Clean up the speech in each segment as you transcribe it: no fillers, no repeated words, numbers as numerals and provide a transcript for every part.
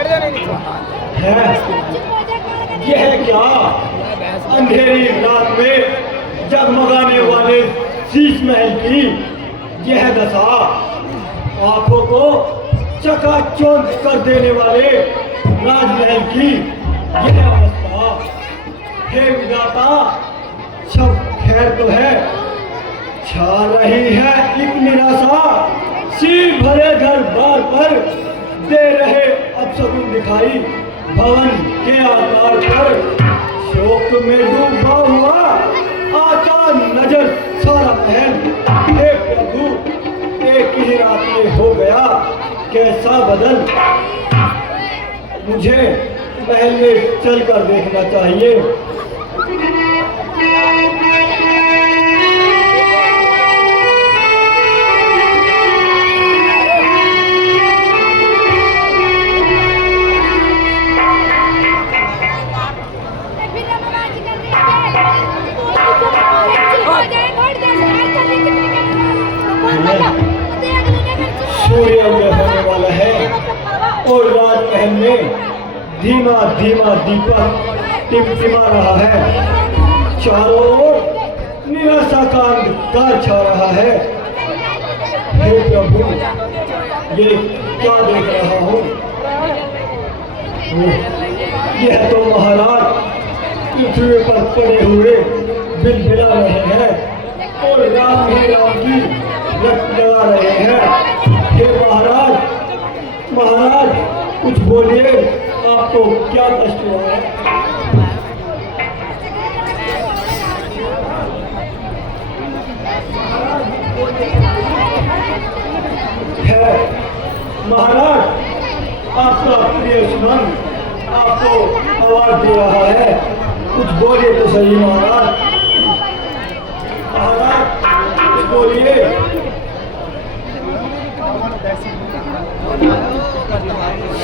है यह क्या अंधेरी रात में जगमगाने वाले शीश महल की यह दशा, आंखों को चकाचौंध कर देने वाले राजमहल की यह अवस्था। हे विधाता, सब खैर तो है, छा रही है एक निराशा। सी भरे घर बार पर दे रहे अपशकुन दिखाई, भवन के आकार पर शोक में डूबा हुआ आता नजर सारा महल। हे प्रभु, एक ही रात में हो गया कैसा बदल, मुझे महल में चल कर देखना चाहिए। सूर्य उदय होने वाला है और राजमहल में धीमा धीमा दीपक टिमटिमा रहा है। चारों ओर निराशा का अंधकार छा रहा है। हे प्रभु, ये क्या देख रहा हूँ? यह तो महाराज पृथ्वी पर पड़े हुए बिलबिला रहे हैं और राम ही राम की रट लगा रहे हैं। हे महाराज, महाराज कुछ बोलिए, आपको क्या कष्ट हुआ है? महाराज, आपका प्रिय सुमन आपको आवाज दे रहा है, कुछ बोलिए तो सही महाराज। महाराज कुछ बोलिए।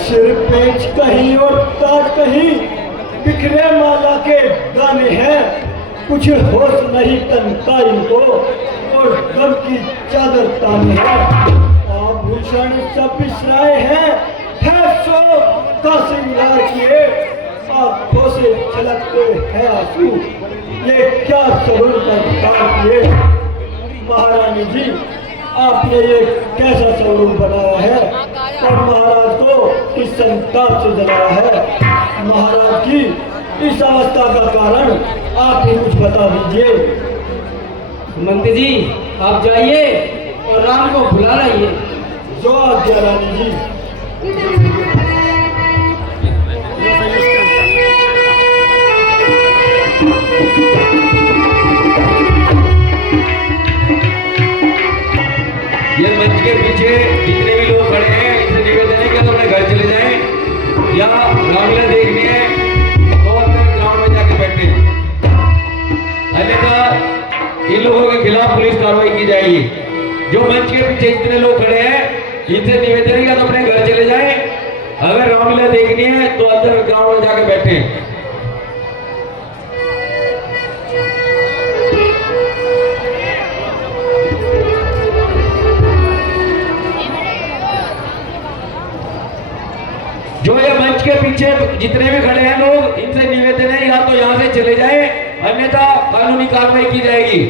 सिर पेच कहीं और ताज कहीं, बिखरे माला के दाने हैं, कुछ होश नहीं तन का इनको और गम की चादर ताने हैं। आभूषण सब बिसराए हैं, है सो का श्रृंगार किए, आंखों से छलकते हैं आंसू, ये क्या सरूर पर तार किए। महारानी जी, आपने ये कैसा स्वरूप बनाया है और महाराज को इस संताप से जलाया है। महाराज की इस अवस्था का कारण आप ही कुछ बता दीजिए। मंत्री जी, आप जाइए और राम को बुला लाइए। जो आज्ञा रानी जी। ये मंच के पीछे जितने भी लोग खड़े हैं, इनसे निवेदन है कि आप अपने घर चले जाएं या रामलीला देखनी है तो अपने ग्राउंड में जाके बैठे, अन्यथा इन लोगों के खिलाफ पुलिस कार्रवाई की जाएगी। जो मंच के पीछे इतने लोग खड़े हैं, इनसे निवेदन है कि आप अपने घर चले जाएं, अगर रामलीला देखनी है तो अंदर ग्राउंड में जाके बैठे। जो ये मंच के पीछे जितने भी खड़े हैं लोग, इनसे निवेदन है या तो यहाँ से चले जाएं, अन्यथा कानूनी कार्रवाई की जाएगी।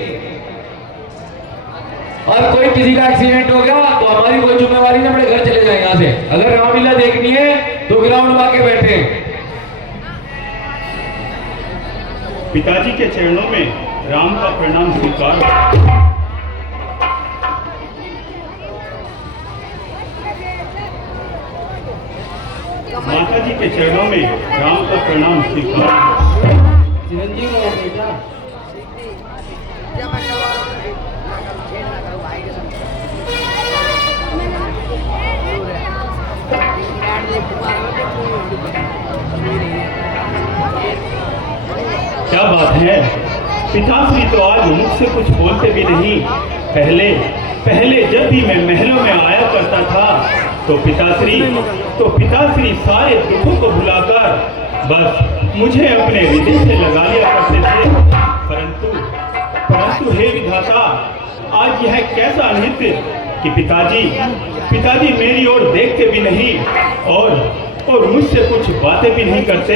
और कोई किसी का एक्सीडेंट हो गया तो हमारी कोई जिम्मेवारी नहीं, अपने घर चले जाएं यहाँ से। अगर रामलीला देखनी है तो ग्राउंड में आके बैठे। पिताजी के चरणों में राम का प्रणाम स्वीकार। माता जी के चरणों में राम का प्रणाम स्वीकार। चिरंजीव हो बेटा। क्या बात है, पिताश्री तो आज मुझसे कुछ बोलते भी नहीं। पहले जब भी मैं महलों में आया करता था तो पिताश्री सारे दुखों को भुलाकर बस मुझे अपने हृदय से लगा लिया करते थे। परंतु हे विधाता, आज यह कैसा अनहित कि पिताजी मेरी ओर देखते भी नहीं और और मुझसे कुछ बातें भी नहीं करते।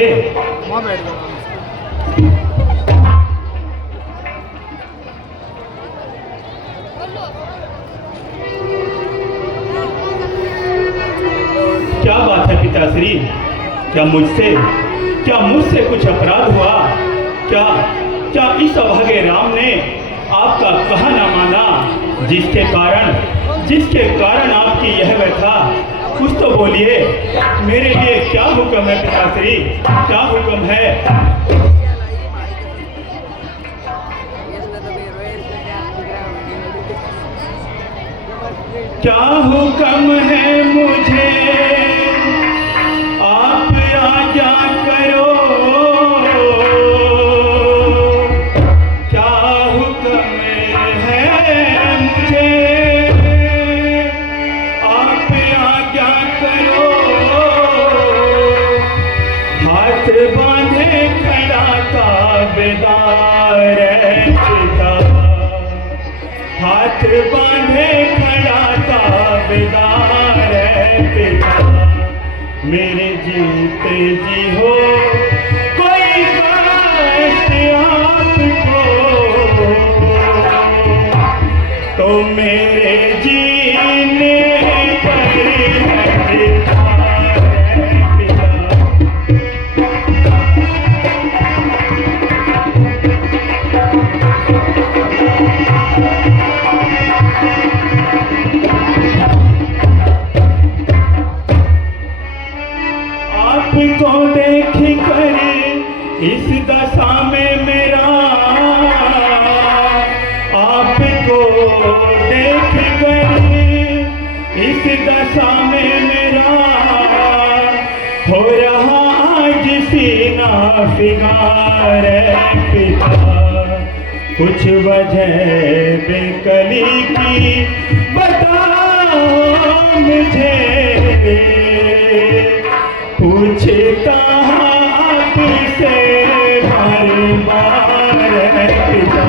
क्या बात है पिताश्री? क्या मुझसे कुछ अपराध हुआ? क्या इस अभागे राम ने आपका कहा ना माना, जिसके कारण आपकी यह व्यथा? कुछ तो बोलिए, मेरे लिए क्या हुक्म है पिताश्री, क्या हुक्म है? क्या हुक्म है मुझे, आप आज्ञा करो। क्या हुक्म है मुझे, आप आज्ञा करो। हाथ बांधे खड़ा ताबेदार पिता, हाथ बांधे खड़ा ताबेदार पिता। मेरे जीते जी हो कोई कष्ट आपको, तो मेरे जीने पर है पिता। आपको देख कर इस दशा में मेरा, आपको देख कर इस दशा में मेरा हो रहा आज सीना फिगार पिता। कुछ वजह बेकली की बताओ मुझे, पूछता आपसे बार पिता।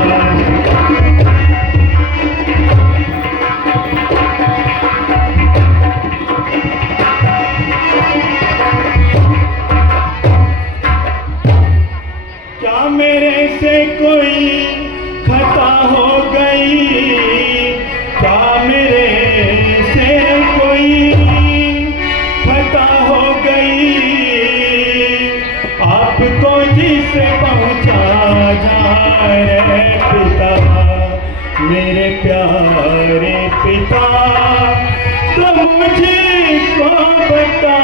क्या मेरे से कोई खता हो गई, क्या मेरे से कोई खता हो गई, आपको जिस पहुंचा जाए पिता। मेरे प्यारे पिता तो मुझे को बता,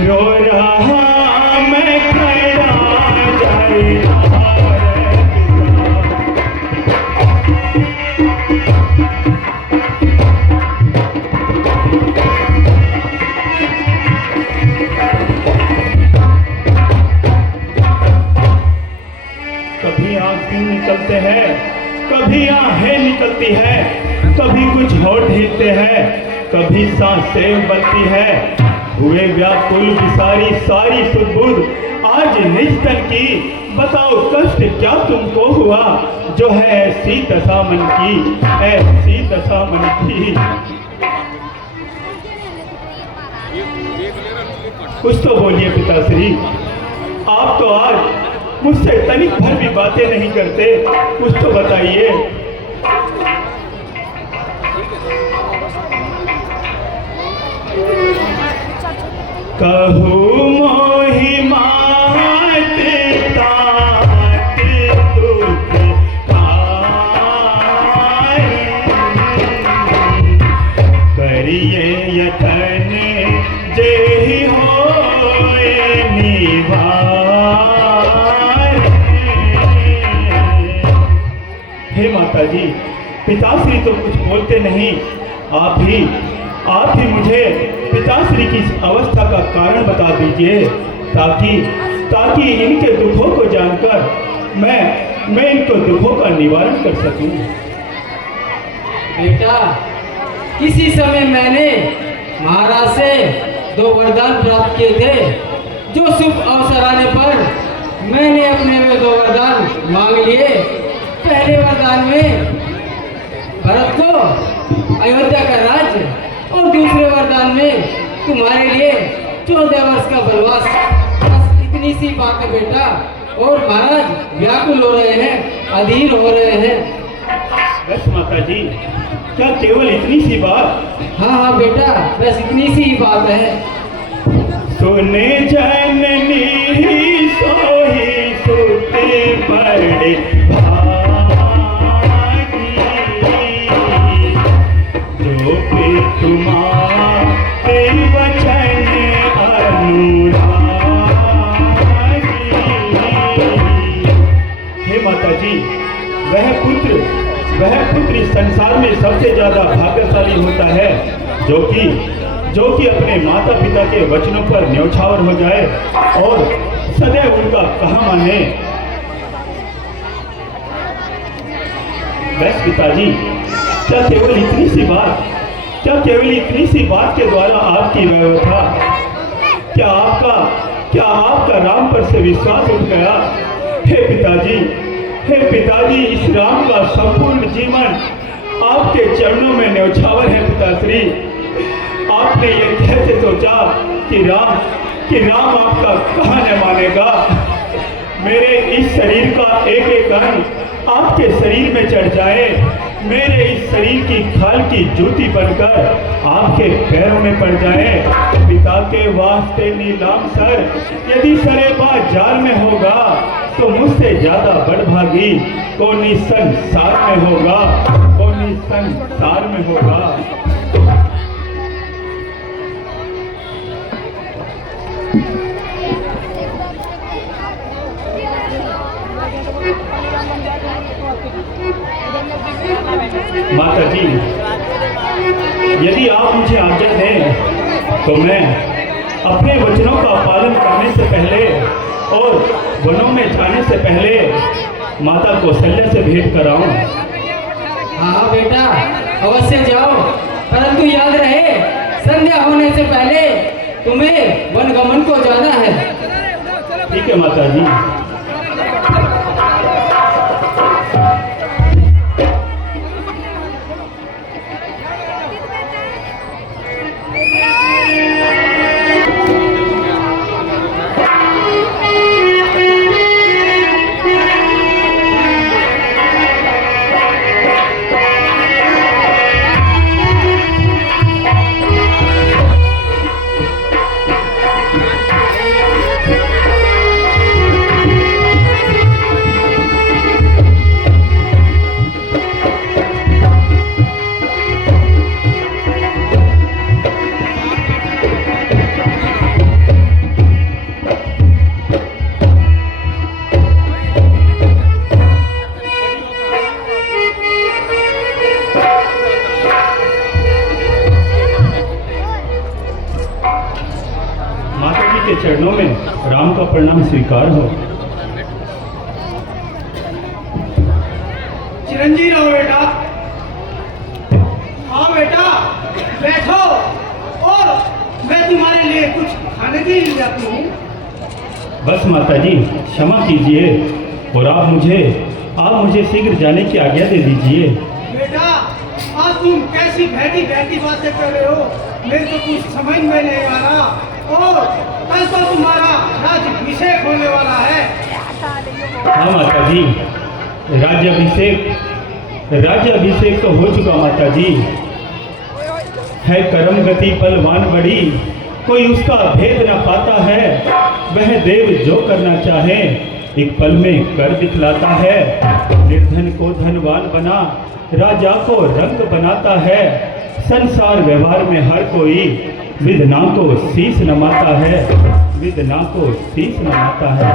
रो रहा मैं खड़ा जाए। कभी आंसू निकलते हैं, कभी आहें निकलती है, कभी कुछ होठ हिलते हैं, कभी सांसें उबलती है। हुए व्याकुल विसारी सारी सुध आज निस्तन की, बताओ कष्ट क्या तुमको हुआ, जो है ऐसी दशा मन की, ऐसी दशा मन की। कुछ तो बोलिए पिताश्री, आप तो आज मुझसे तनिक भर भी बातें नहीं करते, कुछ तो बताइए। कहूँ मोहि मात तात दुख खाई, करिए यतन जेहि होए निवार। हे माता जी, पिताश्री तो कुछ बोलते नहीं, आप ही मुझे पिताश्री की इस अवस्था का कारण बता दीजिए, ताकि इनके दुखों को जानकर मैं इनको दुखों का निवारण कर सकूं। बेटा, इसी समय मैंने महाराज से 2 वरदान प्राप्त किए थे, जो शुभ अवसर आने पर मैंने अपने वे 2 वरदान मांग लिए। पहले वरदान में भरत को अयोध्या का राज्य और दूसरे वरदान में तुम्हारे लिए 14 वर्ष का वनवास। बस इतनी सी बात है बेटा। और महाराज व्याकुल हो रहे हैं, अधीर हो रहे हैं। बस माता जी, क्या केवल इतनी सी बात? हाँ हाँ बेटा, बस इतनी सी ही बात है। सोने जननी सोही सोते बड़े भागी, जो पे तुम्हारे वचन अनुरागी। हे माता जी, वह पुत्र इस संसार में सबसे ज्यादा भाग्यशाली होता है जो कि अपने माता पिता के वचनों पर न्यौछावर हो जाए और सदैव उनका कहा माने। बस पिताजी, क्या केवल इतनी सी बात के द्वारा आपकी व्यवस्था, क्या आपका राम पर से विश्वास उठ गया? हे पिताजी, इस राम का संपूर्ण जीवन आपके चरणों में न्यौछावर है। पिताश्री, आपने ये कैसे सोचा कि राम आपका कहाँ न मानेगा? मेरे इस शरीर का एक एक अंग आपके शरीर में चढ़ जाए, मेरे इस शरीर की खाल की जूती बनकर आपके पैरों में पड़ जाए। पिता के वास्ते नीलाम सर, यदि सरेबा जाल में होगा तो मुझसे ज्यादा बड़भागी कौन इस संसार में होगा, कौन इस संसार में होगा। माता जी, यदि आप मुझे आज्ञा दें तो मैं अपने वचनों का पालन करने से पहले और वनों में जाने से पहले माता कौशल्या से भेंट कराऊं। हाँ बेटा, अवश्य जाओ, परंतु याद रहे संध्या होने से पहले तुम्हें वनगमन को जाना है। ठीक है माता जी। के चरणों में राम का प्रणाम स्वीकार हो। चिरंजीव रहो बेटा। हाँ बेटा, बैठो और मैं तुम्हारे लिए कुछ खाने के लिए लाती हूँ। बस माता जी, क्षमा कीजिए और आप मुझे शीघ्र जाने की आज्ञा दे दीजिए। बेटा, आज तुम कैसी बहती बातें कर रहे हो, मेरे को कुछ समझ में नहीं आ रहा। और कल तो तुम्हारा राज्याभिषेक होने वाला है। हाँ माता जी, राज्याभिषेक तो हो चुका माता जी। है करम गति पलवान बड़ी, कोई उसका भेद न पाता है। वह देव जो करना चाहे एक पल में कर दिखलाता है। निर्धन को धनवान बना, राजा को रंग बनाता है। संसार व्यवहार में हर कोई विधना को शीश नमाता है, विधना को शीश नमाता है।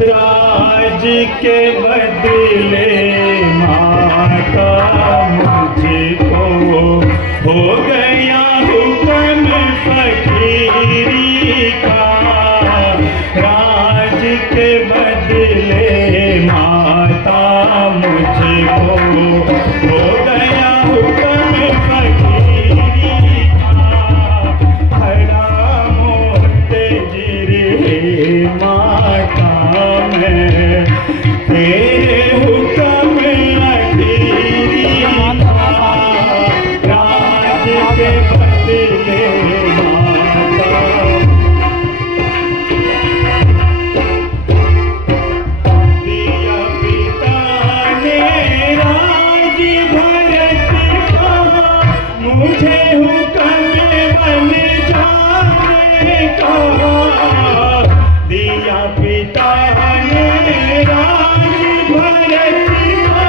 राज के बदले माता मुझको हो गया हुक्म फकीरी का। राज के बदले माता मुझको हो गया हुक्म फकीरी का। खड़ा मोते जिरे तेरे हुक्म अधीरी राज के बदले माता। दिया पिता ने राज भरत का, मुझे हुक्म बन जाने का। दिया पिता ने राज भरत का,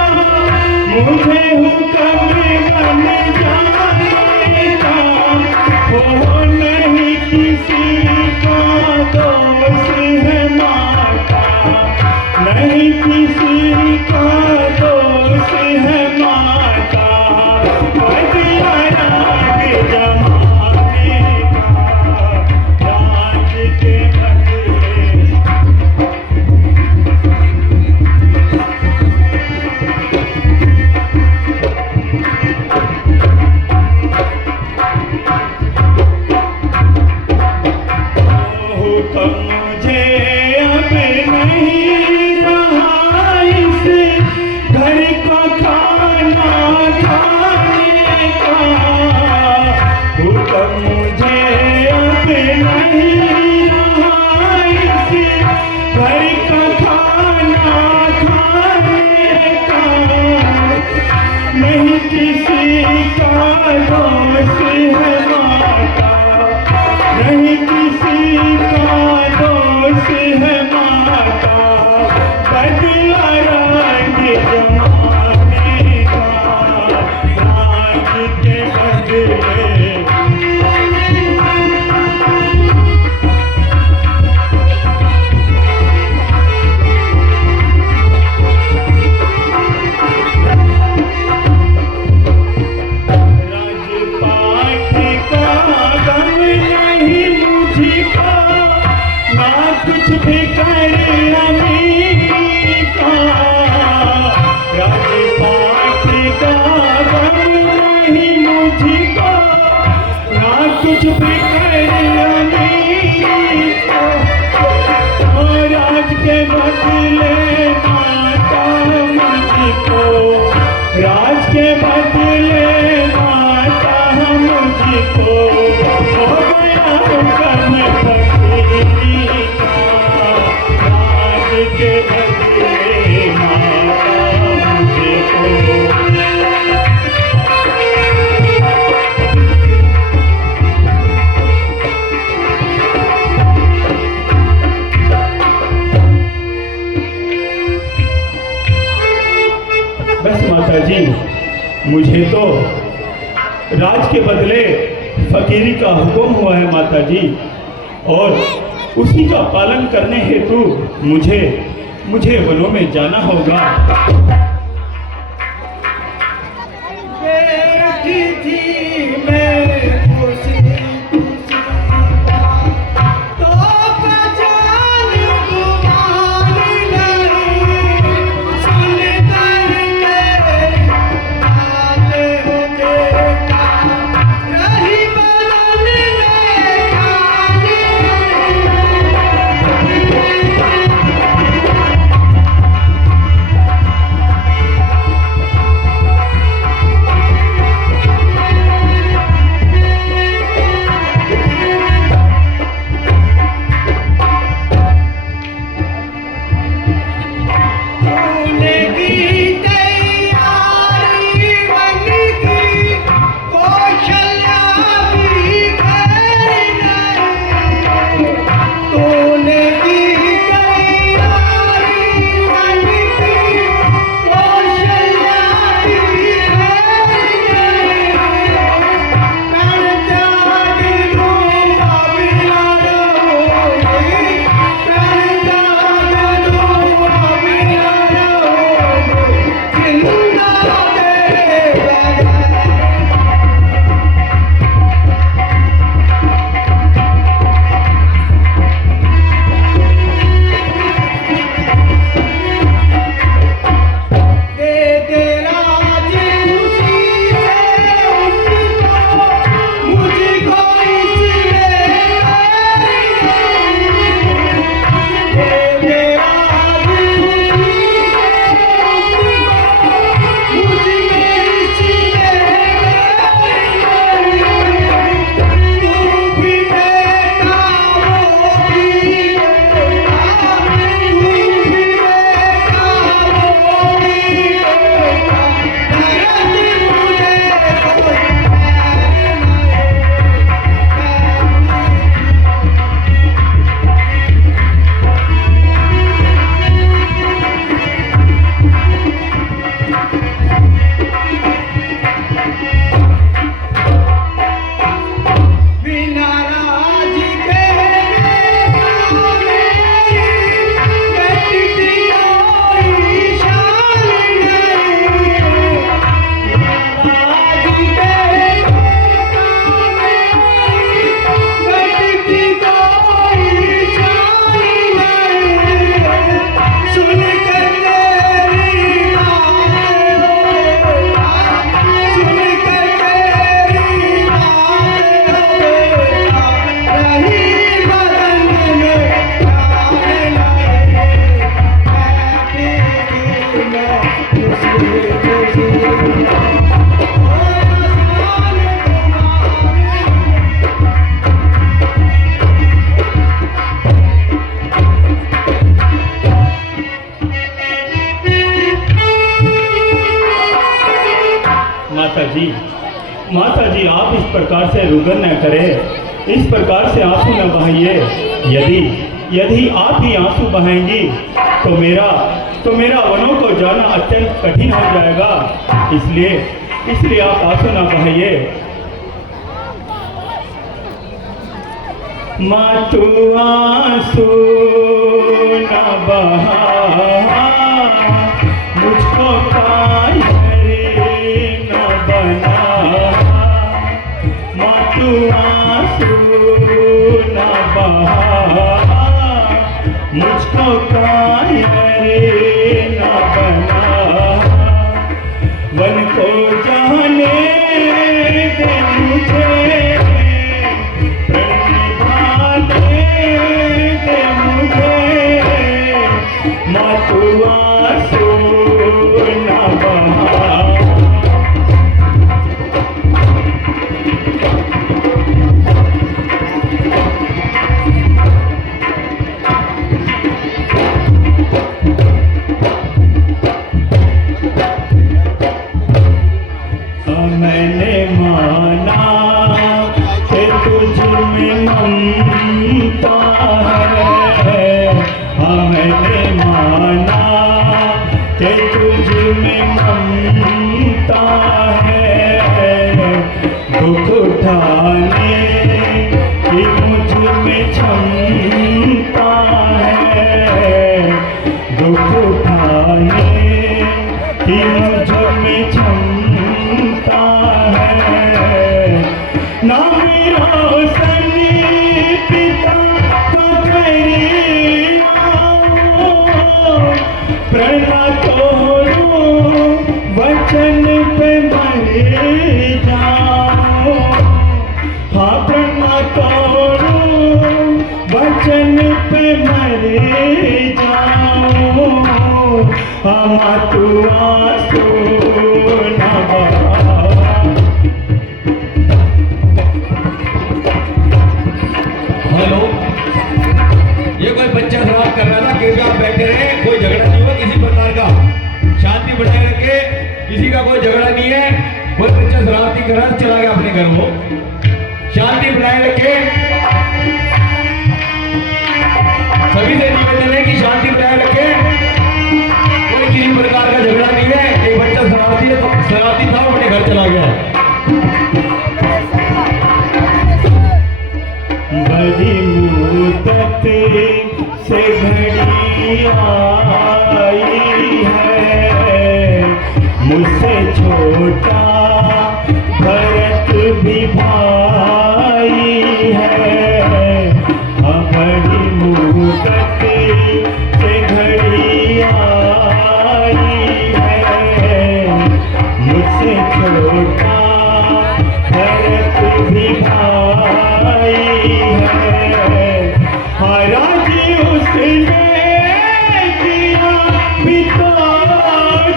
मुझे हुक्म बन जाने का। हो नहीं किसी का दोष है माता, नहीं किसी का दोष है माता। बदला राग जमाने का, राज के बदले। हुक्म मुझे अब नहीं रहा इस घर का खाना खाने का। हुक्म मुझे अब नहीं रहा इस घर का खाना खाने का। नहीं किसी का दोष है माता, नहीं किसी का दोष है माता। बदला रंग जमाने का, राज के बदले। राजपाट का गम नहीं मुझको, ना कुछ भी कर अमीरी का। राजपाट का गम नहीं मुझको, ना कुछ भी कर अमीरी का। और राज के बदले माता मुझको, राज के बदले माता मुझको। हो गया हुक्म फकीरी का, राज के बदले माता मुझको। बस माता जी, मुझे तो राज के बदले फकीरी का हुक्म हुआ है माता जी, और उसी का पालन करने हेतु मुझे वनों में जाना होगा। मैं खुशी माता जी आप इस प्रकार से रुदन न करें, इस प्रकार से आंसू न बहाइए। यदि आप ही आंसू बहाएंगी तो मेरा वनों को जाना अत्यंत कठिन हो जाएगा। इसलिए आप आंसू न बहाइए। माँ तू आंसू न बहा, मुझको कायर न बना। माँ तू आंसू न बहा, मुझको कायर न बना। वन को जाने दे मुझे, माँ तू आंसू न बहा। मैंने माना कि तुझ में ममता है, मैंने माना कि तुझ में ममता है। दुख उठाने की मुझ में क्षमता है, दुख उठाने की मुझ में क्षमता है। ना मेरा सनी पिता का प्रण तोड़ो, वचन पे मर जाओ। हाँ प्रण तोड़ो, वचन पे मर जाओ। हाँ तू आंसू न बहा। हेलो, ये कोई बच्चा शराब कर रहा था, कृपया आप बैठे रहे। कोई झगड़ा नहीं हुआ किसी प्रकार का, शांति बनाए रखे। किसी का कोई झगड़ा नहीं है। कोई बच्चा शरारती कर रहा चला गया अपने घर को। शांति बनाए रखे। सभी से निवेदन है कि शांति बनाए रखे। कोई किसी प्रकार का झगड़ा नहीं है। एक बच्चा शरारती था, अपने घर चला गया। बड़ी मुद्दत से घड़ी आई है, मुझसे छोटा भरत भी भाई है। बड़ी मुद्दत से घड़ी आई है, मुझसे छोटा भरत भी भाई है। राज उसने किया भी तो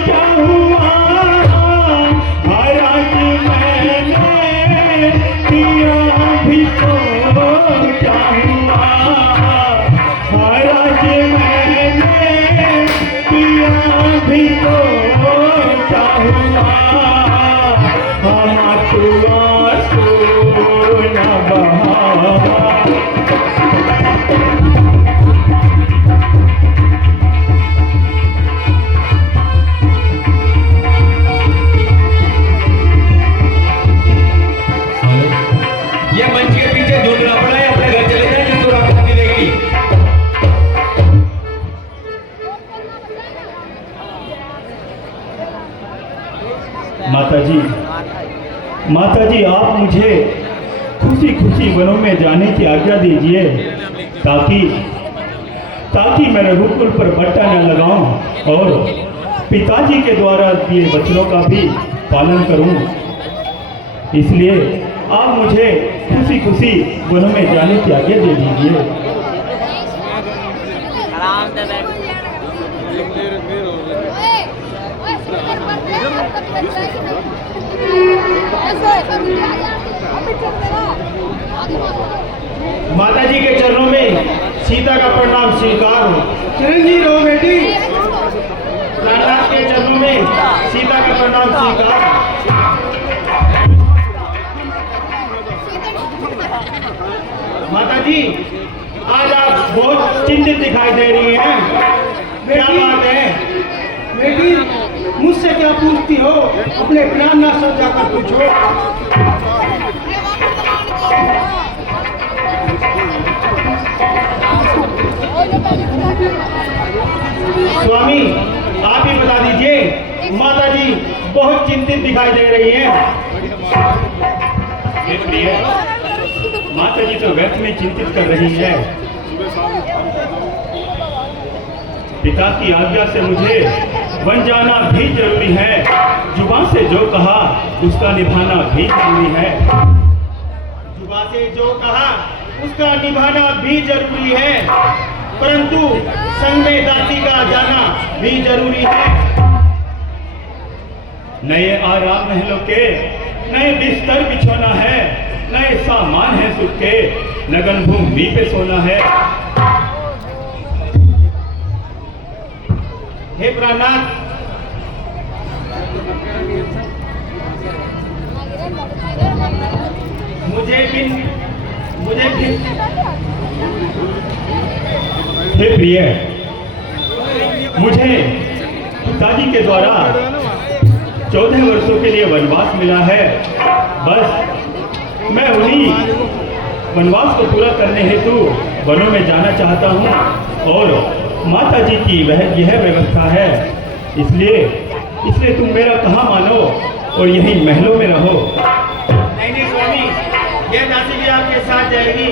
क्या हुआ, राज मैंने किया भी तो क्या हुआ, राज मैंने किया भी तो क्या हुआ। हाँ तू आंसू न बहा। ये मंच के पीछे ढूंढना पड़ा है। अपने घर चले जाए, जिसको रात नहीं देगी। माता जी आप मुझे खुशी खुशी वनों में जाने की आज्ञा दीजिए, ताकि मैं रघुकुल पर बट्टा न लगाऊं और पिताजी के द्वारा दिए वचनों का भी पालन करूं। इसलिए आप मुझे खुशी खुशी वनों में जाने की आज्ञा दे दीजिए। माता जी के चरणों में सीता का प्रणाम स्वीकार हो। चिरंजीव रहो बेटी। प्राणनाथ के चरणों में सीता का प्रणाम स्वीकार हो। माता जी, आज आप बहुत चिंतित दिखाई दे रही हैं। क्या बात है? बेटी, मुझसे क्या पूछती हो? अपने प्राणनाथ से जाकर पूछो। स्वामी, आप ही बता दीजिए। माता जी बहुत चिंतित दिखाई दे रही हैं। हे प्रिय, माता जी तो व्यर्थ में चिंतित कर रही है। पिता की आज्ञा से मुझे वन जाना भी जरूरी है। जुबान से जो कहा उसका निभाना भी जरूरी है। जुबान से जो कहा उसका निभाना भी जरूरी है, परंतु संग में दासी का जाना भी जरूरी है। नए आराम महलों के नए बिस्तर बिछोना है, नए सामान है सुख के, नगन भूमि पे सोना है। हे प्राणनाथ, मुझे भी हे प्रिय, मुझे पिताजी के द्वारा 14 वर्षों के लिए वनवास मिला है। बस मैं उन्हीं वनवास को पूरा करने हेतु वनों में जाना चाहता हूँ और माता जी की यह व्यवस्था है। इसलिए तुम मेरा कहा मानो और यही महलों में रहो। नहीं स्वामी, यह दासी भी आपके साथ जाएगी।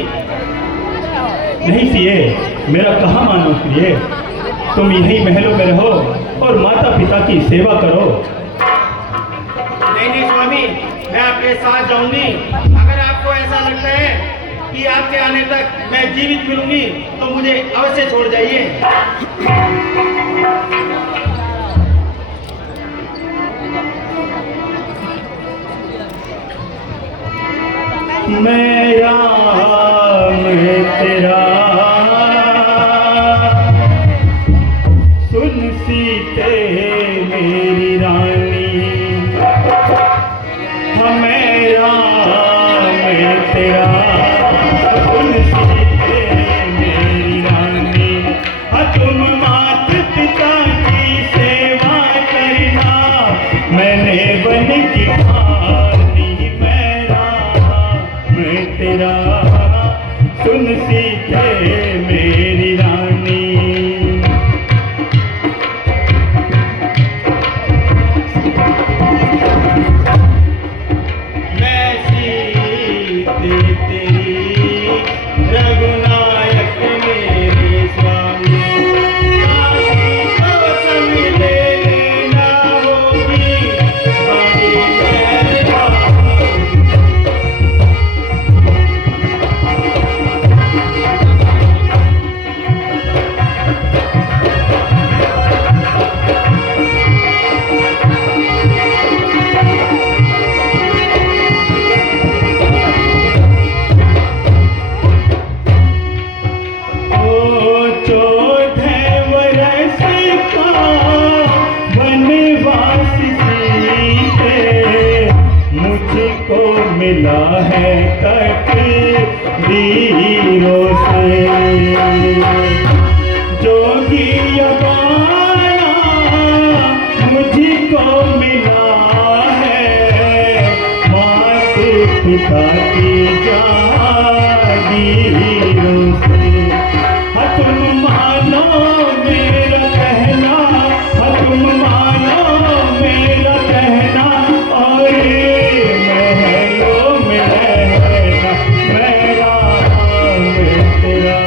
नहीं सिए, मेरा कहा मानो प्रिय, तुम यही महलों में रहो और माता पिता की सेवा करो। नहीं स्वामी, मैं आपके साथ जाऊंगी। अगर आपको ऐसा लगता है कि आपके आने तक मैं जीवित मिलूंगी तो मुझे अवश्य छोड़ जाइए। मेरा मैं तेरा सुन सीते मेरी रानी, मेरा मैं तेरा सुन सीते मेरी रानी। तुम मात पिता की सेवा करना, मैंने बन की ठानी। मेरा मैं तेरा सुन सीते मेरी रानी। मैं सीते तेरी रघुनायक मेरे स्वामी, दासी को संग ले लेना होगी बड़ी मेहरबानी। मिला है तकदीरों से, जोगी अबाना मुझको मिला है, मात पिता की जागीरों से। तुम मानो मेरा कहना, तुम मानो मेरा कहना, और महलों में रहना, मेरा मैं तेरा।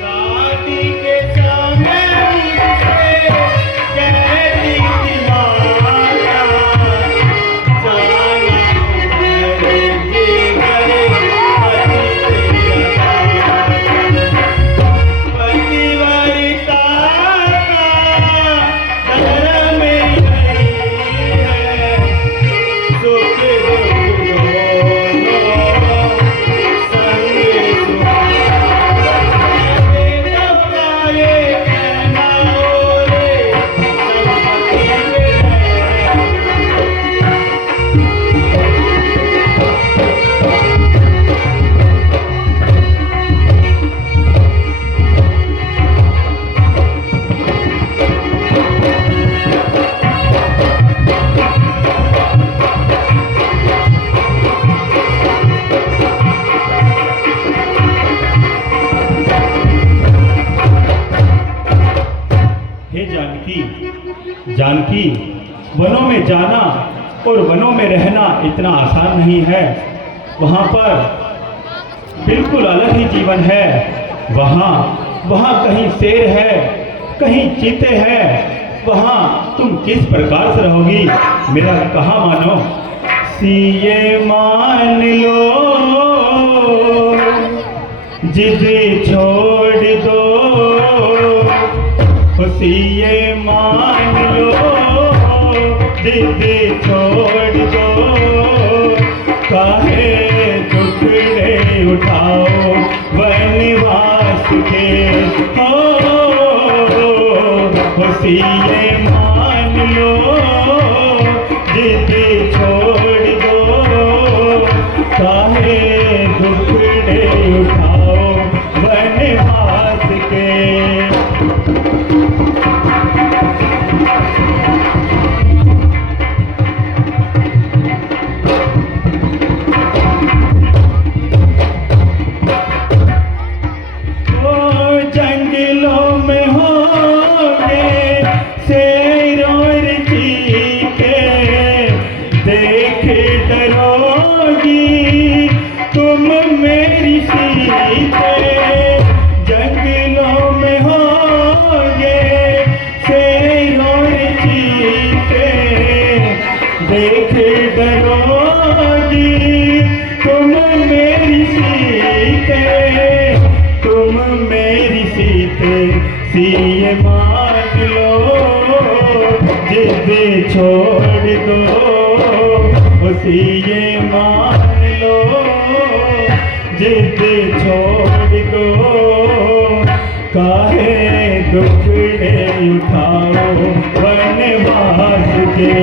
शादी के समय जानकी, वनों में जाना और वनों में रहना इतना आसान नहीं है। वहाँ पर बिल्कुल अलग ही जीवन है। वहाँ कहीं शेर है, कहीं चीते हैं। वहाँ तुम किस प्रकार से रहोगी, मेरा कहा मानो। सीए मान लो, जिद छोड़ दो, सीए मान लो, जिद छोड़ दो, काहे टुकड़े उठाओ वनवास के, सीए मान लो, जिद छोड़ दो, काहे टुकड़े उठाओ वनवास के। सीए मान लो, जिद छोड़ दो, सीए मान लो, जिद छोड़ दो, काहे टुकड़े उठाओ वनवास के।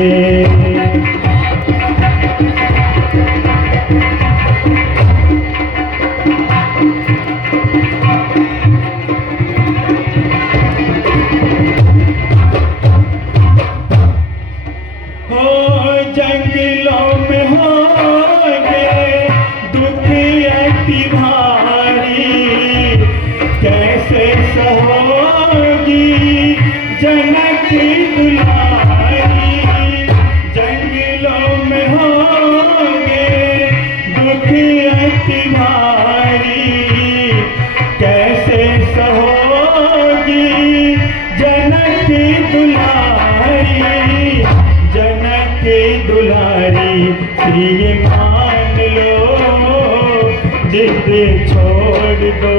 सीए मान लो, जिद छोड़ दो,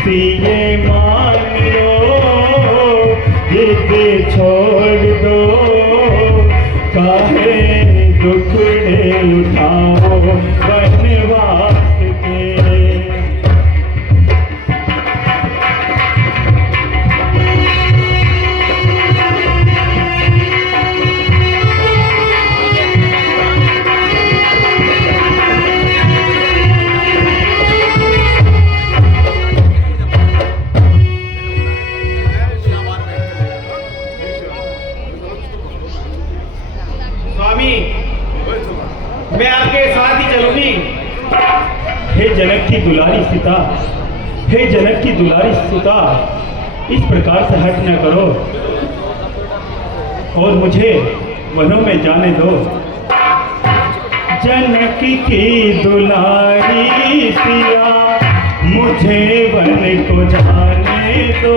सीए मान लो, जिद छोड़ दो, काहे टुकड़े उठाओ वनवास के। मैं आपके साथ ही चलूंगी। हे जनक की दुलारी सीता, हे जनक की दुलारी सीता, इस प्रकार से हट न करो और मुझे वनों में जाने दो। जनक की दुलारी सिया, मुझे वन को जाने दो।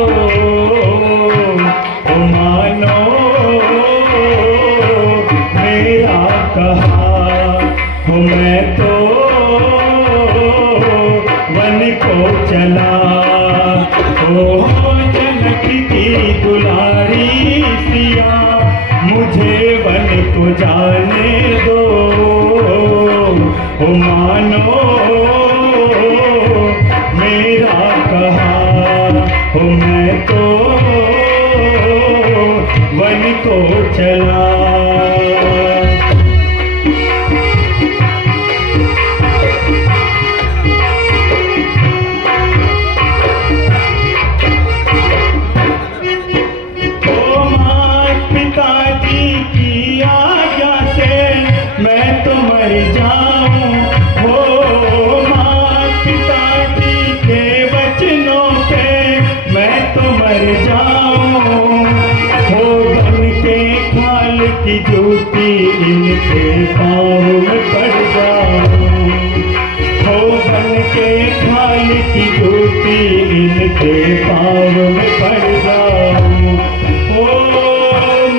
ओ मानो मेरा कहा, हो मैं तो वन को चला। ओ जनक की दुलारी सिया, मुझे वन को जाने दो। ओ मानो मेरा कहा, हो मैं तो वन को चला। हो जूती इनके पाँव में पड़ जाऊं, हो बन के खाली की जूती इनके पाँव में पड़ जाऊं। ओ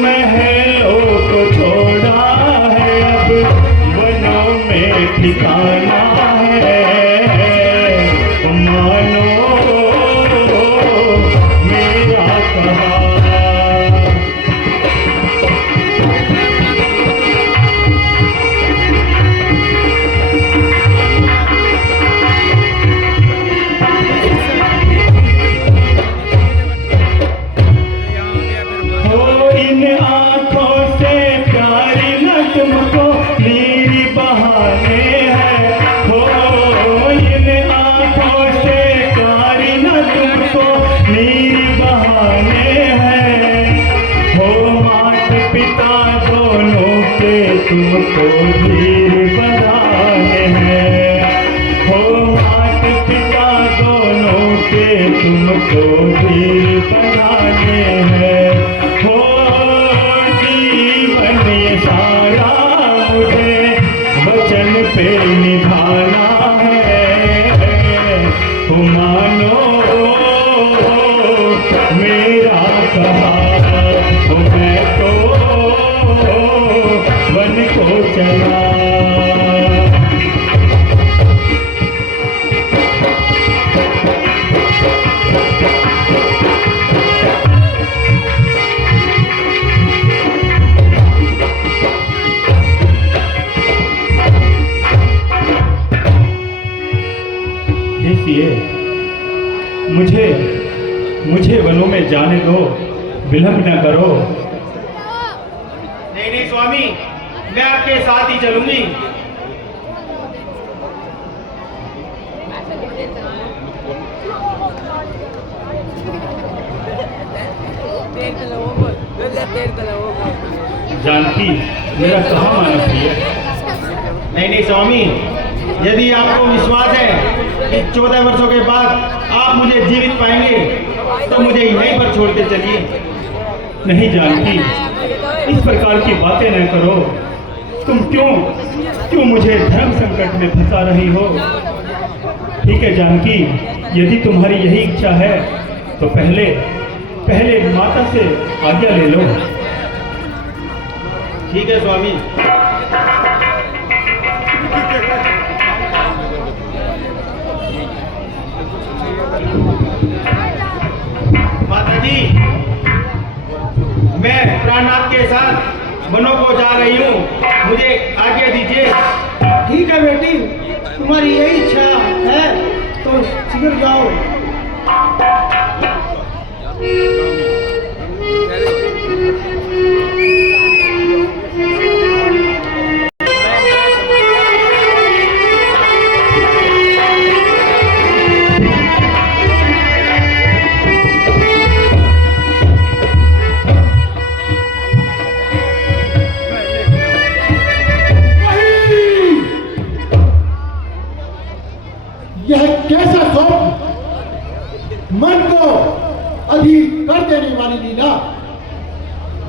महलों को छोड़ा है अब वनों में ठिकाना है, मानो मेरा कहा। इन आँखों से प्यारी न तुमको मेरी बहाने हैं, हो इन आँखों से प्यारी न तुमको मेरी बहाने हैं, हो माता पिता दोनों के तुमको धीर बंधाने हैं, हो माता पिता दोनों के तुमको धीर बंधाने हैं, हो जीवन ये सारा मुझे वचन पे निभाना है, तो मानो मेरा कहा, तो मैं तो वन को चला। देखिए, मुझे वनों में जाने दो, विलंब न करो। नहीं नहीं स्वामी, मैं आपके साथ ही चलूंगी। जानकी, मेरा कहाँ माना प्रिय? नहीं नहीं स्वामी, यदि आपको विश्वास है कि 14 वर्षों के बाद आप मुझे जीवित पाएंगे तो मुझे यहीं पर छोड़ के चलिए। नहीं जानकी, इस प्रकार की बातें न करो। तुम क्यों मुझे धर्म संकट में फंसा रही हो? ठीक है जानकी, यदि तुम्हारी यही इच्छा है तो पहले माता से आज्ञा ले लो। ठीक है स्वामी। माता जी, मैं प्राणनाथ के साथ वनों को जा रही हूँ, मुझे आज्ञा दीजिए। ठीक है बेटी, तुम्हारी यही इच्छा है तो शीघ्र जाओ। यह कैसा स्वप्न, मन को अधीर कर देने वाली लीला।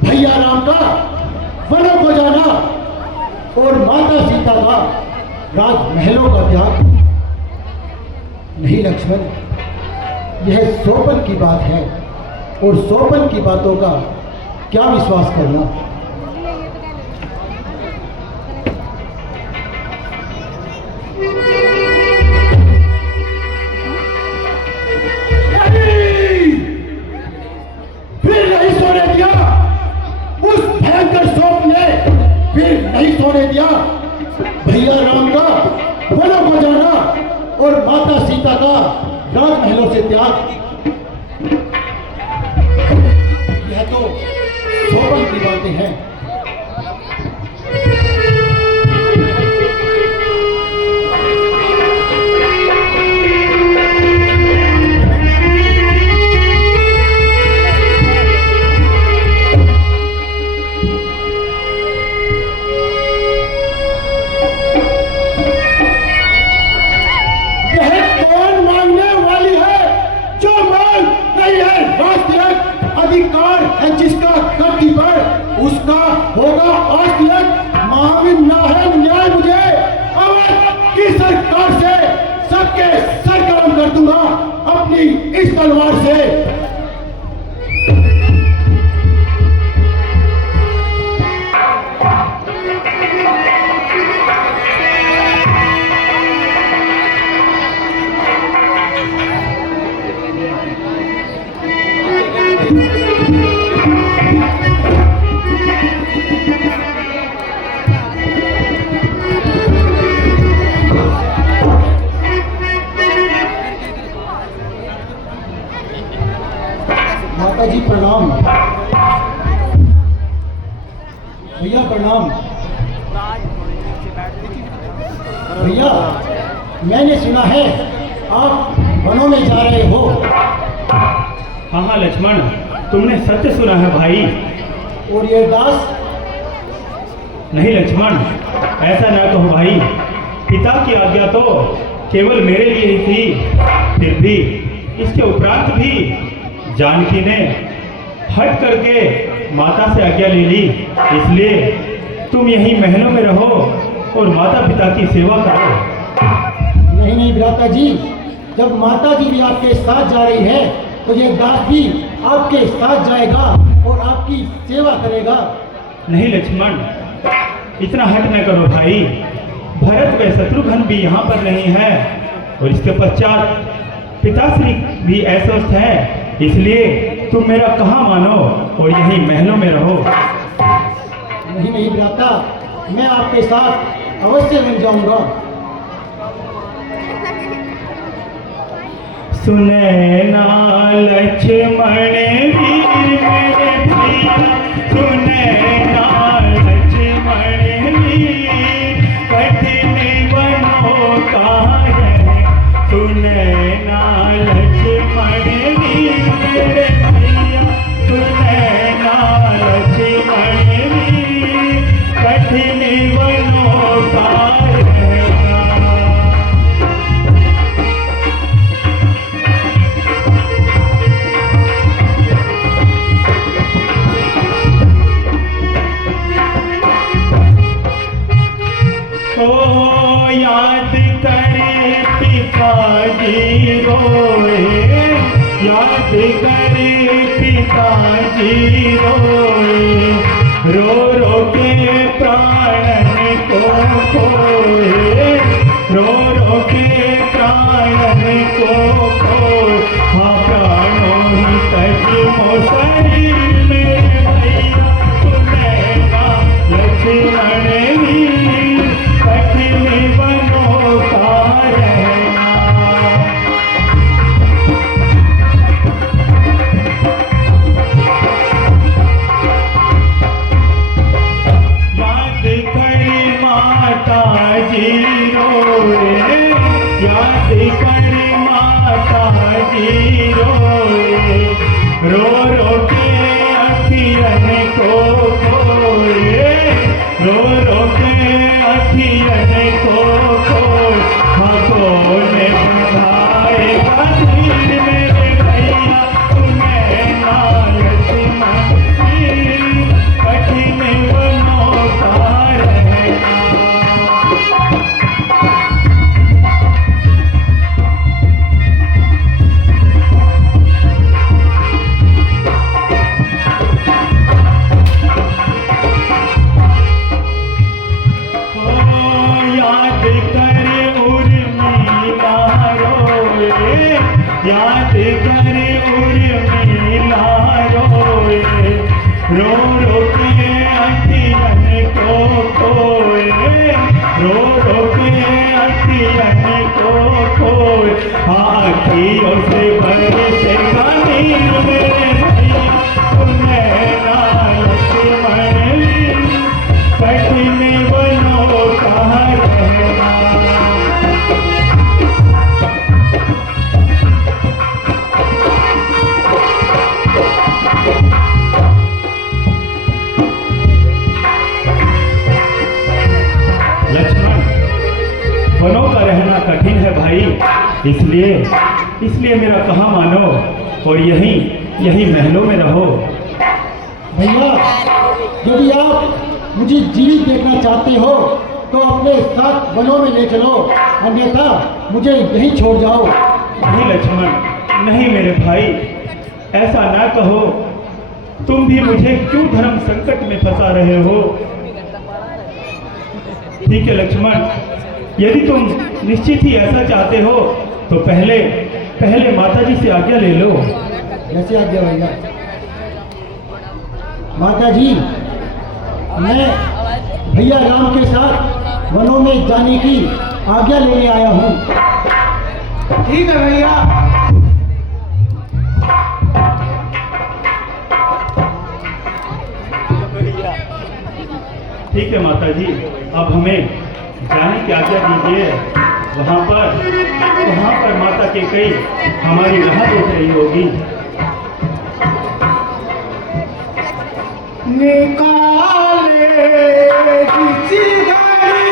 भैया राम का वनों को जाना और माता सीता का राजमहलों का त्याग। नहीं लक्ष्मण, यह सोपन की बात है और सोपन की बातों का क्या विश्वास करना। नहीं सोने दिया भैया राम का वनों को जाना और माता सीता का राजमहलों से त्याग। यह तो सोपन की बातें हैं। अधिकार है जिसका धरती पर, उसका होगा आज इस तलवार से माता जी प्रणाम। भैया प्रणाम। भैया मैंने सुना है आप वनों में जा रहे हो। हाँ हाँ लक्ष्मण, तुमने सत्य सुना है भाई। और ये दास? नहीं लक्ष्मण, ऐसा ना कहो भाई। पिता की आज्ञा तो केवल मेरे लिए ही थी, फिर भी इसके उपरांत भी जानकी ने हट करके माता से आज्ञा ले ली। इसलिए तुम यहीं महलों में रहो और माता पिता की सेवा करो। नहीं नहीं भ्राता जी, जब माता जी भी आपके साथ जा रही है तो ये दास भी आपके साथ जाएगा और आपकी सेवा करेगा। नहीं लक्ष्मण, इतना हट न करो भाई। भरत व शत्रुघ्न भी यहाँ पर नहीं है और इसके पश्चात पिताश्री भी अस्वस्थ है। इसलिए तुम मेरा कहा मानो और यहीं महलों में रहो। नहीं नहीं भ्राता, मैं आपके साथ अवश्य बन जाऊंगा। सुने ना लक्ष्मण वीर मेरे भैया, सुने ना लक्ष्मण वीर, कठिन बनो का है। सुने ना लक्ष्मण वीर मेरे भैया, सुने ना लक्ष्मण वीर, कठिन बनो का है। ओ याद करे पिताजी रोए, याद करे पिताजी रोए, रो रो के प्राणन को खोए, रो रो के प्राणन को खोए। हाँ प्राणों ही तजमो शरीर मेरे भैया, सुने ना लक्ष्मण वीर, कठिन बनो का रहना। याद कर माता जी रोए, याद कर माता जी रोए, रो रो के अखियन को खोए, रो रो के अखियन को खोए। हाथों ने बंधाए बंधीर मेरे भैया, तुम्हें ना लक्ष्मण वीर, कठिन बनो का रहना। याद करे उर्मिला रोए, याद करे उर्मिला रोए, रो रो के अखियन को खोए, रो रो के अखियन को खोए। आँखियों से बरसे कनीर मेरे भैया, तुम्हें ना लक्ष्मण वीर, कठिन बनो का रहना। लक्ष्मण, वनों का रहना कठिन है भाई। इसलिए मेरा कहा मानो और यहीं महलों में रहो। भैया यदि आप मुझे जीवित देखना चाहते हो तो अपने साथ वनों में ले चलो, अन्यथा मुझे यहीं छोड़ जाओ। नहीं लक्ष्मण, नहीं मेरे भाई, ऐसा ना कहो। तुम भी मुझे क्यों धर्म संकट में फंसा रहे हो? ठीक है लक्ष्मण, यदि तुम निश्चित ही ऐसा चाहते हो तो पहले माता जी से आज्ञा ले लो। जैसे आज्ञा भैया। माता जी, मैं भैया राम के साथ वनों में जाने की आज्ञा लेने आया हूँ। ठीक है भैया। ठीक है माता जी, अब हमें जाने की आज्ञा दीजिए। वहाँ पर माता के कई हमारी राह देख रही होगी। निकाले किसी गाड़ी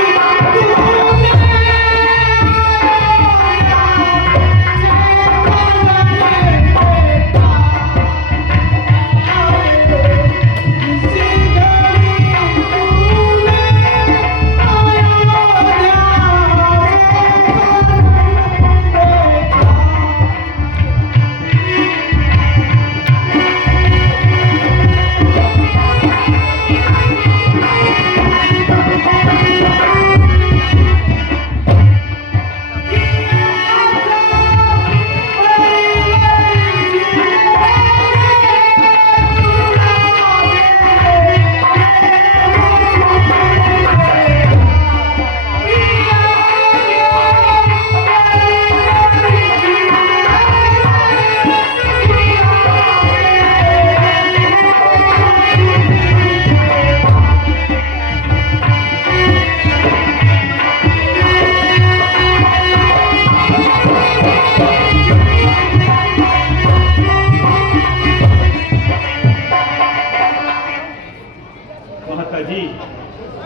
माता जी,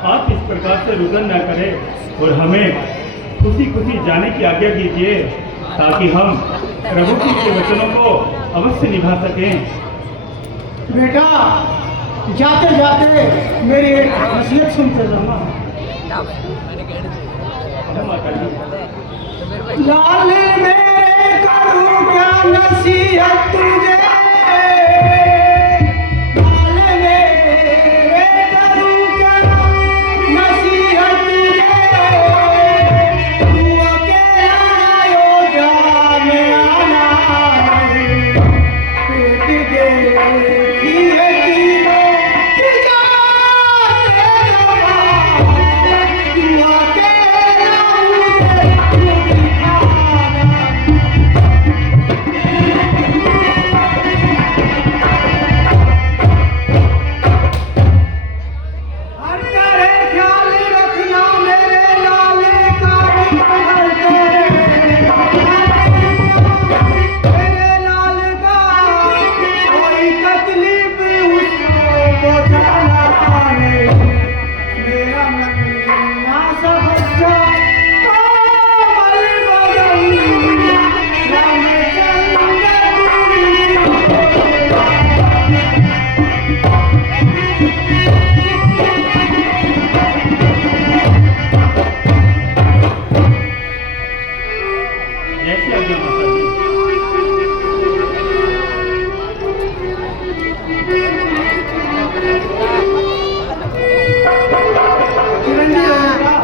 आप इस प्रकार से रुदन न करें और हमें खुशी खुशी जाने की आज्ञा दीजिए, ताकि हम प्रभु के वचनों को अवश्य निभा सकें। बेटा, जाते जाते मेरी एक नसीहत सुनते जाना। माता जी, लाल मेरे करूं क्या नसीहत तुझे, लाल मेरे करूं क्या नसीहत तुझे, तू अकेला अयोध्या में आना नहीं, पेट देखी है कि जाते जवान, तू अकेला मुझे दिखाना। हर करे ख्याल रखना मेरे लाल का, हर करे मेरे लाल का, कोई तकलीफ उसको पहुंचाना नहीं, मेरा नन्हा सा बच्चा कोमल बदन, रामचंद्र जैसे आज्ञा माता जी। चिरंजीव बेटा।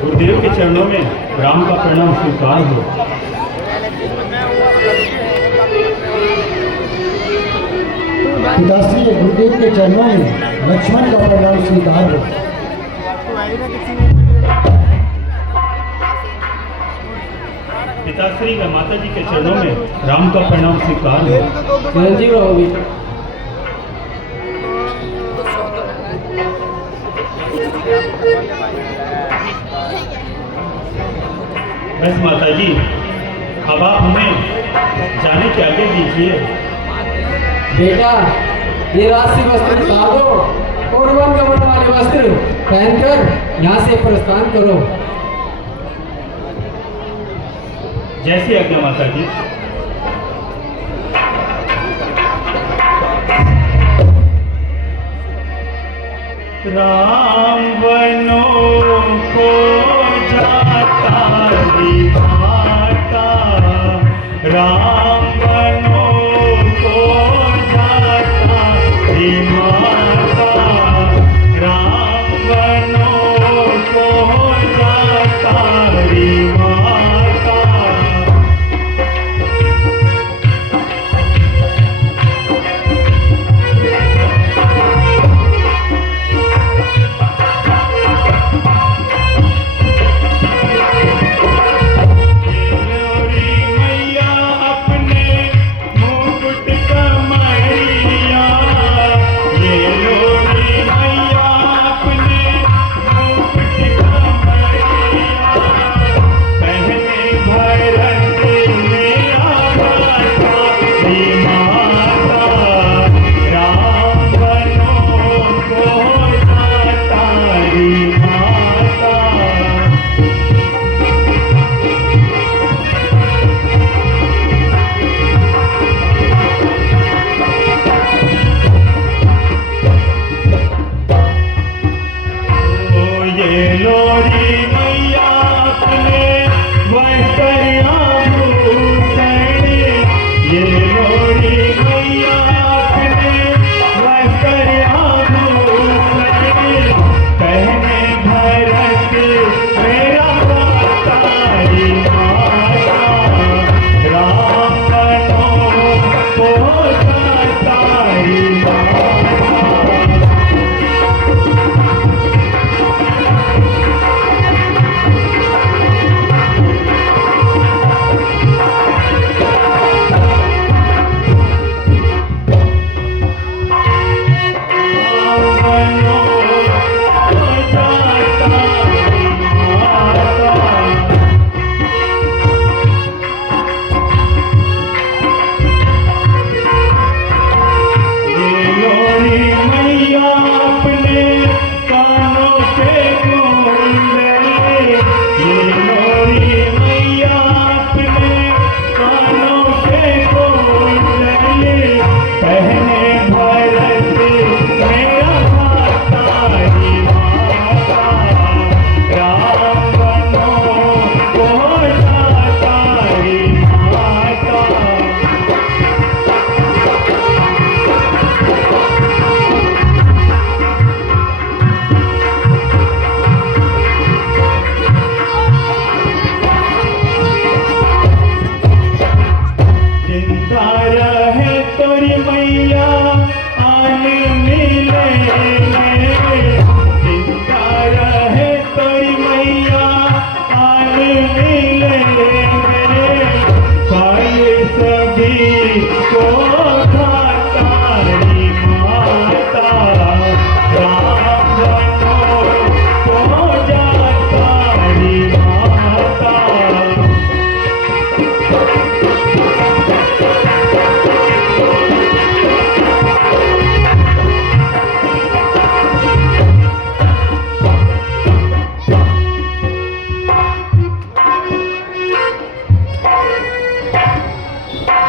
गुरुदेव के चरणों में राम का प्रणाम स्वीकार हो। पिताश्री के गुरुदेव के चरणों में लक्ष्मण का प्रणाम स्वीकार हो। पिताश्री व माता जी के चरणों में राम का प्रणाम स्वीकार हो। चिरंजीव रहो बेटा। बस माता जी, अब आप हमें जाने की आज्ञा दीजिए। बेटा, ये राशि वस्त्र उतार दो और वन गमन वाले वस्त्र पहनकर यहाँ से प्रस्थान करो। जैसी आज्ञा माता जी। राम वनों को जाता री माता, राम वनों को जाता री माता, राम वनों को जाता री माता।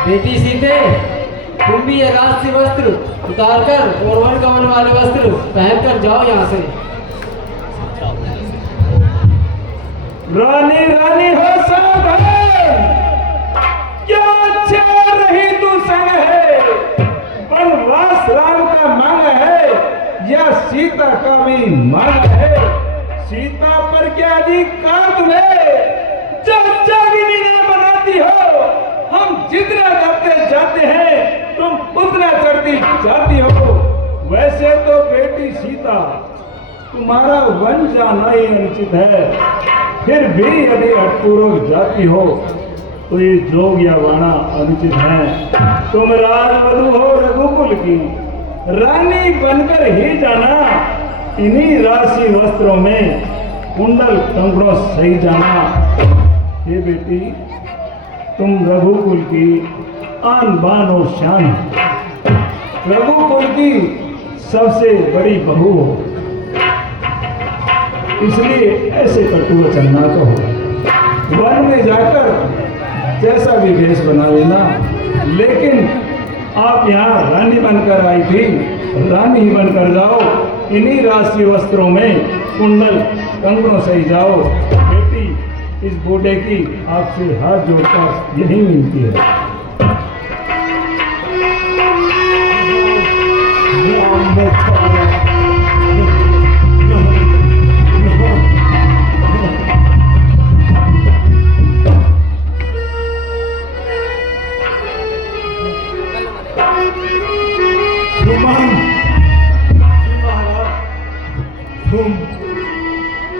बेटी सीते, तुम भी ये राजसी वस्त्र उतारकर और वन गमन वाले वस्त्र पहनकर जाओ यहाँ से। रानी रानी हो सावधान, क्या अच्छा रही तू संग है, वनवास राम का मांग है या सीता का भी मांग है। सीता पर क्या अधिकार तुम्हें, जब जागिनी न बनाती हो। हम जितना करते जाते हैं तुम उतना चढ़ती जाती हो। वैसे तो बेटी सीता तुम्हारा वन जाना ही अनुचित है, फिर भी यदि हठपूर्वक जाती हो तो ये जोग या वाणा अनुचित है। तुम राजवधू हो रघुकुल की, रानी बनकर ही जाना। इन्हीं राशि वस्त्रों में कुंडल कंकड़ों सही जाना। हे बेटी, तुम रघुकुल की आन बान और शान हो। रघुकुल की सबसे बड़ी बहू हो, इसलिए ऐसे कटु वचन ना कहो। वन में जाकर जैसा भी भेष बना लेना, लेकिन आप यहाँ रानी बनकर आई थी, रानी ही बनकर जाओ। इन्हीं राष्ट्रीय वस्त्रों में कुंडल कंगनों से ही जाओ। बेटी, इस बूढ़े की आपसे हाथ जोड़कर यही मिलती है।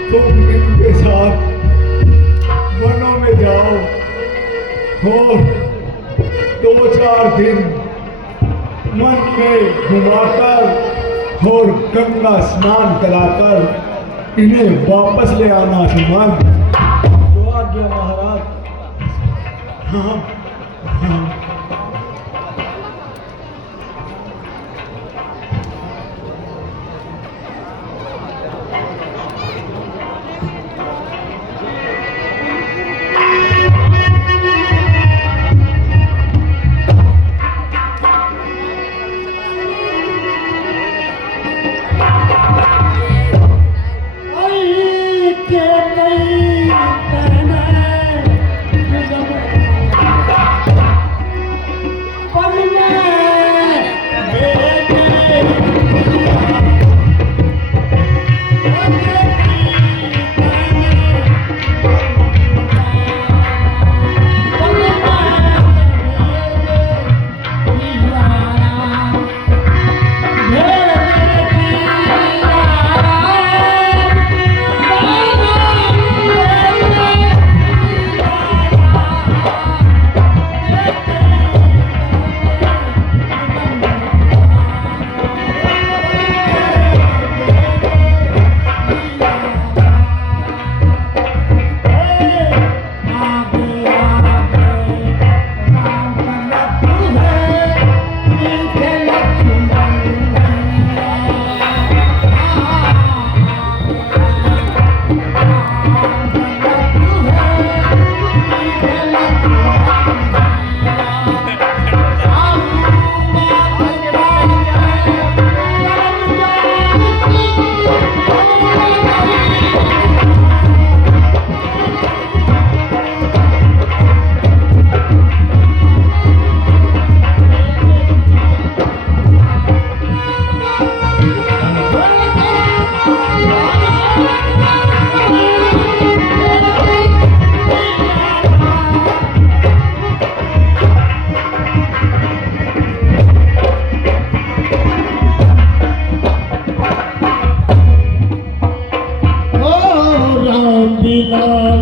तुम इनके साथ वनों में जाओ और 2-4 दिन मन में घुमाकर और गंगा स्नान कराकर इन्हें वापस ले आना। सुमन, तो आज्ञा महाराज। हाँ हाँ।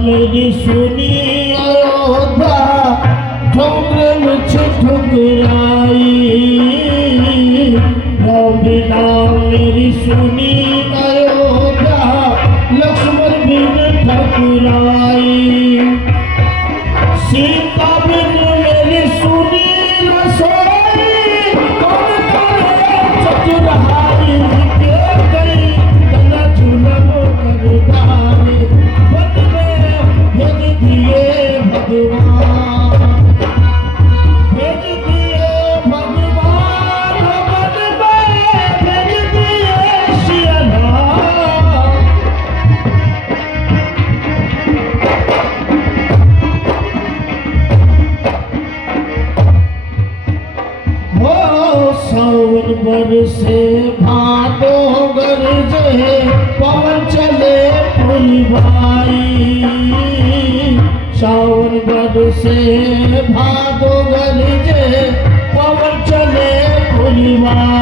मेरी सुनी अयोध्या ठुकरे मुझे ठुकराई। बिना मेरी सुनी अयोध्या लक्ष्मण बिन ठकुराई। सीता बिन मेरी सुनी रसोई कौन करे चतुराई। के गई तना झूलन कर डाली वन में भेज दिए भगवान। भेज दिए भगवान वन में भेज दिए सिया राम। हो सावन बरसे भादो गरजे पवन चले फुलवाई। सावन बरसे भादो गरजे पवन चले फुलवाई।